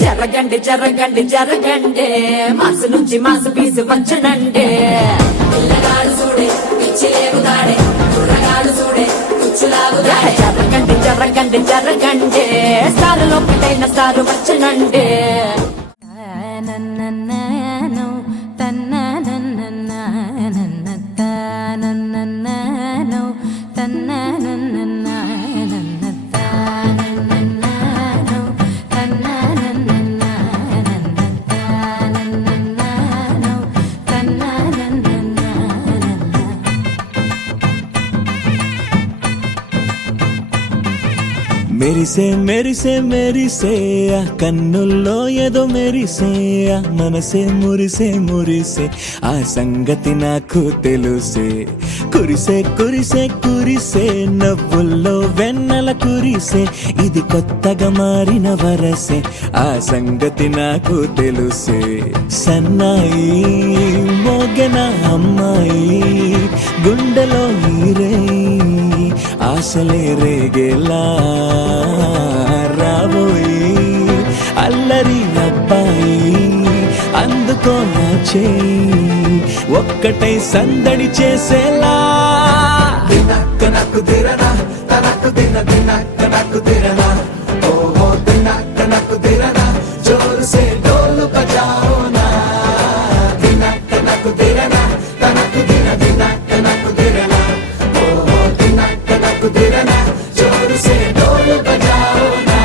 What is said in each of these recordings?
జరగండి జరగండి జరగండి మాసు నుంచి మాసు పీసు వంచనండి పిల్లగాడు చూడే పిచ్చిలేగుతాడే కుర్రగాడు చూడే కుచ్చులాగుతాడే జరగండి జరగండి జరగండి స్టారులో పిల్లైన స్టారు వచ్చనండి మెరిసే మెరిసే మెరిసే ఆ కన్నుల్లో ఏదో మెరిసే ఆ మనసే మురిసే మురిసే ఆ సంగతి నాకు తెలుసే కురిసే కురిసే కురిసే నవ్వుల్లో వెన్నెల కురిసే ఇది కొత్తగా మారిన వరసే ఆ సంగతి నాకు తెలుసే సన్నాయి మోగెన అమ్మాయి గుండెలో ఈరే ఆశలే రేగేలా రాబోయి అల్లరి అబ్బాయి అందుకో నా చేయి ఒక్కటై సందడి చేసేలా దినక్క నాకు దిరనా తనకు దిన దినక్క నాకు దిరనా ఓహో దినక్క నాకు దిరనా జోరు సే డోలు బజాओ నా దినక్క నాకు దిరనా తనకు దిన దినక్క నాకు దిరనా ఓహో దినక్క నాకు దిరనా జోరు సే డోలు బజాओ నా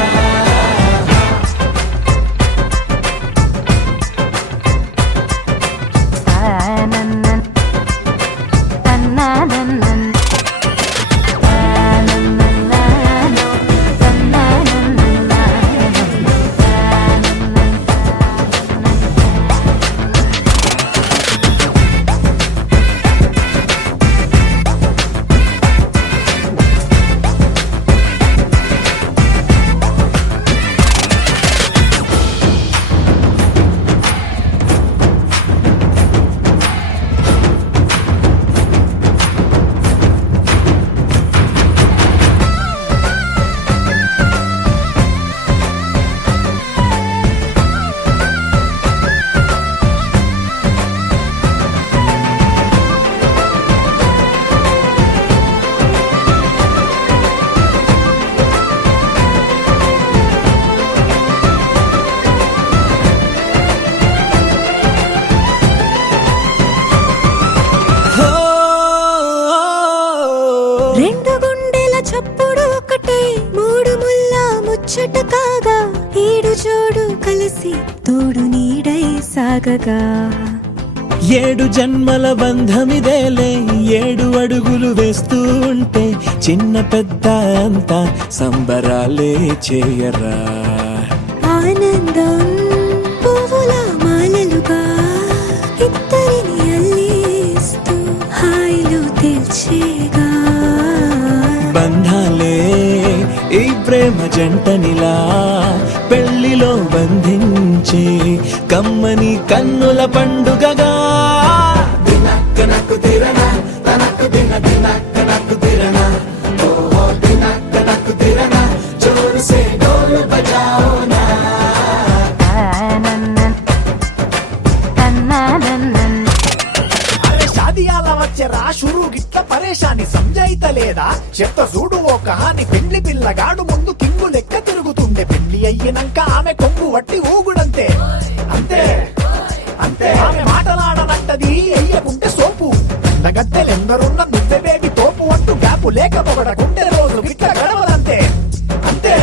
రెండు గుండెల చప్పుడు ఒకటే మూడు ముల్ల ముచ్చట కాగా ఏడు జోడు కలిసి తోడు నీడై సాగగా ఏడు జన్మల బంధమిదేలే ఏడు అడుగులు వేస్తూ ఉంటే చిన్న పెద్ద అంతా సంబరాలే చేయరా ఆనందం పువ్వుల మాలలుగా ఇద్దరిని అల్లేస్తూ హాయిలో తెల్చేగా బంధాలే ఈ ప్రేమ జంటనిలా పెళ్లిలో బంధించి కమ్మని కన్నుల పండుగగా దినక్క నాకు దిరనా తనకు దిన దినక్క నాకు దిరనా ఓహో దినక్క నాకు దిరనా జోరు సే డోలు బజాओ నా షాదియాల వచ్చెరా షురూ గిట్ల పరేషాని సంజాయితలేదా చెత్త చూడు ఓ కహాని పెండ్లి పిల్లగాడు ముందు కింగు లెక్క తిరుగుతుండే పెళ్లి అయ్యినంక ఆమె కొంగు వట్టి ఊగుడంతే అంతే అంతే ఆమె మాటలాడనంటది అయ్యకుంటే సోపు నగద్దెలెందరున్న నువ్వే బేబీ తోపు అంటూ గ్యాపు లేకపోవడకుంటే రోజు గిట్ల గడవదంతే అంతే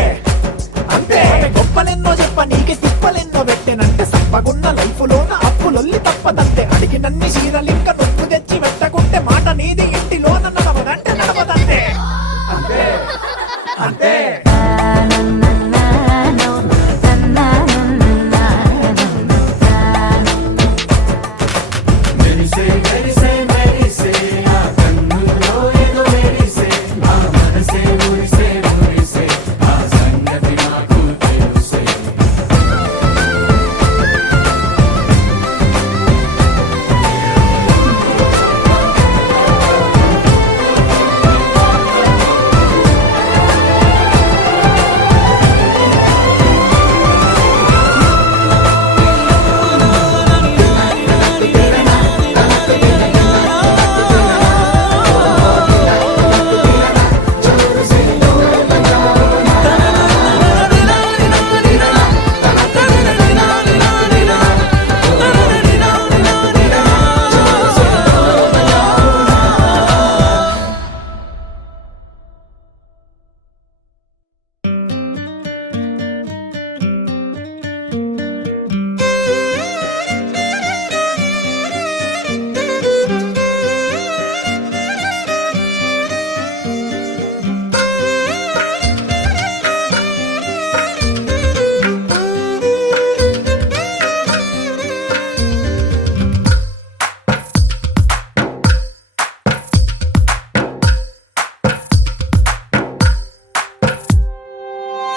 అంతే గొప్పలెన్నో చెప్ప నీకే తిప్పలెన్నో పెట్టెనంటే సప్పగున్న లైఫ్ లోన అప్పులొల్లి తప్పదంతే అడిగినన్ని చీరలింక నువ్వు తెచ్చి పెట్టకుంటే మాట నీది ఇంటిలోన నడవదంటే నడవదంతే అంతే అంతే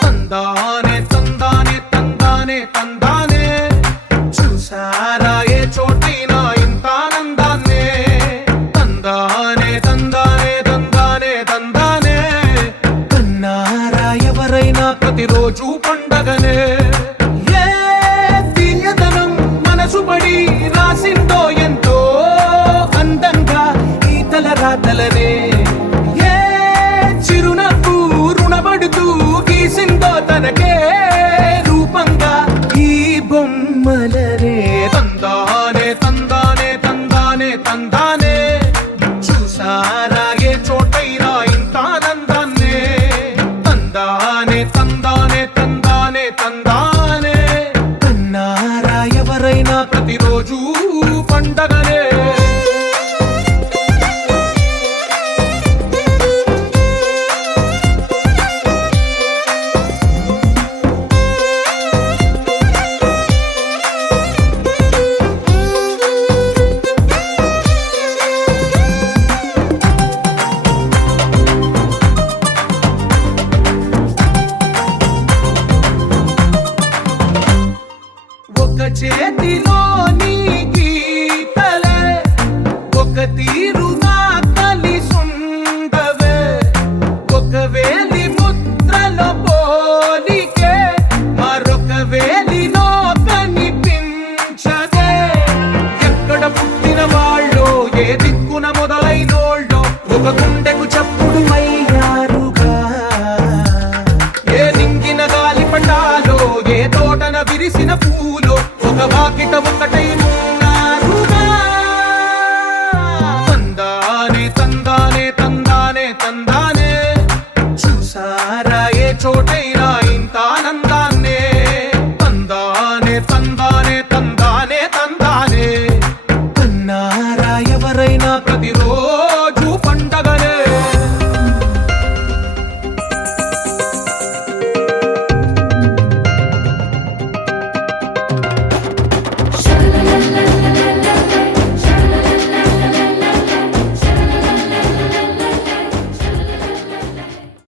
తందానే తందానే తందానే తందానే చూసారా ఏ చోటైనా ఇంత ఆనందాన్నే తందానే తందానే తందానే తందానే కన్నారా ఎవరైనా ప్రతిరోజు పండగనే ఏ తీయదనం మనసు పడి రాసిందో ఎంతో అందంగా ఈ తలరాతలనే ఏ చిరునవ్వు రుణపడుతూ గీసిందో తనకే రూపంగా ఈ బొమ్మలనే తందానే తందానే తందానే తందానే చూసారా ఏ చోటైనా ఇంత ఆనందాన్నే తందానే తందానే తందానే తందానే కన్నారా ఎవరైనా ప్రతిరోజు పండగనే